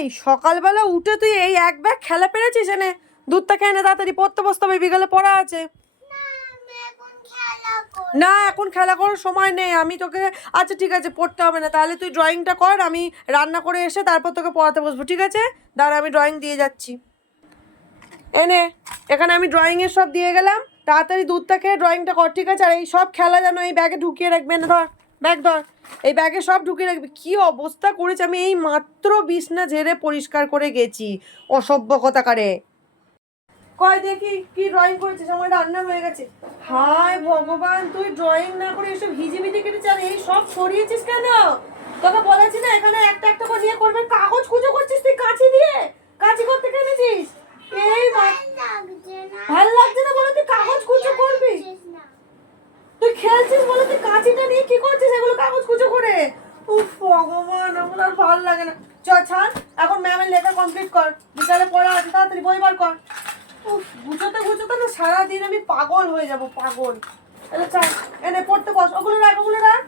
এই সকালবেলা উঠে তুই এই এক ব্যাগ খেলা পেরেছিস? এনে দুধটা খেয়ে নে, তাড়াতাড়ি পড়তে বসতে হবে, বিকালে পড়া আছে। না এখন খেলা করার সময় নেই, আমি তোকে আচ্ছা ঠিক আছে পড়তে হবে না, তাহলে তুই ড্রয়িংটা কর, আমি রান্না করে এসে তারপর তোকে পড়াতে বসবো, ঠিক আছে? দাঁড়া আমি ড্রয়িং দিয়ে যাচ্ছি। এনে এখানে আমি ড্রয়িংয়ের সব দিয়ে গেলাম, তাড়াতাড়ি দুধটা খেয়ে ড্রয়িংটা কর, ঠিক আছে? আর এই সব খেলা যেন এই ব্যাগে ঢুকিয়ে রাখবে না, ধর ব্যাগ ধর, এই ব্যাগে সব ঢুকিয়ে রাখবি। কি অবস্থা করেছে, আমি এই মাত্র বিছনা ঝেড়ে পরিষ্কার করে গেছি, অসভ্য কথাকারে। কয় দেখি কি ড্রয়িং করেছিস, আমার রান্না হয়ে গেছে। হায় ভগবান, তুই ড্রয়িং না করে এসব হিজিবিজি কেটেছিস, আর এই সব সরিয়েছিস কেন? তোকে বলেছি না এখানে একটা একটা করে নিয়ে করবে, কাগজ কুচো করছিস তুই কাঁচি দিয়ে, কাঁচি করতে কেনেছিস? এই ভালো লাগছে না বলে তুই কাগজ কুচো করবি? তুই খেলছিস বলে তুই কাঁচিটা নিয়ে কি করছিস এগুলো কাগজ কুচো করে? উফ ভগবান, আমার আর ভালো লাগে না। চ ছাড়, এখন ম্যামের লেখা কমপ্লিট কর, বিকালে পড়া আছে, তাড়াতাড়ি বই বার কর। উফ গুছোতে গুছোতে না সারাদিন আমি পাগল হয়ে যাব, পাগল। আচ্ছা এনে পড়তে বস, ওগুলো রাখ, ওগুলো রাখ।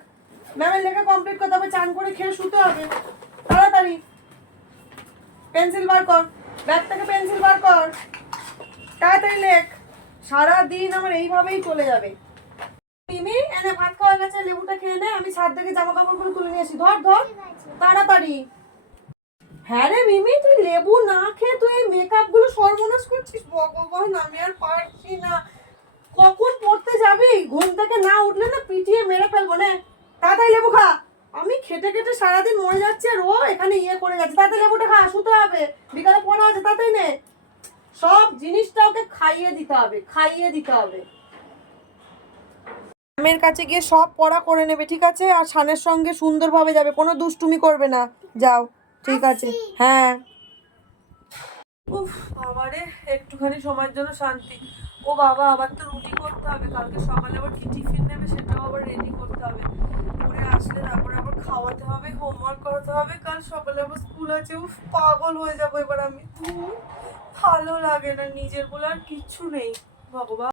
ম্যামের লেখা কমপ্লিট করতে হবে, চান করে খেয়ে শুতে হবে, তাড়াতাড়ি। পেন্সিল বার কর, ব্যাগ থেকে পেন্সিল বার কর, তাড়াতাড়ি লেখ। সারাদিন আমার এইভাবেই চলে যাবে। মিমি এনে ভাত খাওয়া গেছে, লেবুটা খেয়ে নে, আমি ছাদ থেকে জামা কাপড়গুলো তুলে নিয়ে আসি, ধর ধর তাড়াতাড়ি। হ্যাঁ রে মিমি, তুই লেবু না খেয়ে তুই এই মেকআপ গুলো সর্বনাশ করছিস, ভগবান আমি আর পারছি না। কখন পড়তে যাবি? ঘুম থেকে না উঠলে না পিটিয়ে মেরে ফেলবো না। তাড়াতাড়ি লেবু খা, আমি খেটে খেটে সারাদিন মরে যাচ্ছে আর ও এখানে ইয়ে করে যাচ্ছে। তাড়াতাড়ি লেবুটা খা, শুতে হবে, বিকালে পড়া আছে, তাড়াতাড়ি নে। সব জিনিসটা ওকে খাইয়ে দিতে হবে, খাইয়ে দিতে হবে। ম্যামের কাছে গিয়ে সব পড়া করে নেবে, ঠিক আছে? আর শানের সঙ্গে সুন্দরভাবে যাবে, কোনো দুষ্টুমি করবে না, যাও, ঠিক আছে? হ্যাঁ। উফ বাবারে, একটুখানি সময়ের জন্য শান্তি। ও বাবা, আবার তো রুটি করতে হবে, কালকে সকালে আবার কি টিফিন নেবে সেটাও আবার রেডি করতে হবে, করে আসলে তারপরে আবার খাওয়াতে হবে, হোমওয়ার্ক করাতে হবে, কাল সকালে আবার স্কুল আছে। উফ পাগল হয়ে যাবো এবার আমি, ভালো লাগে না, নিজের বলে আর কিচ্ছু নেই ভগবান।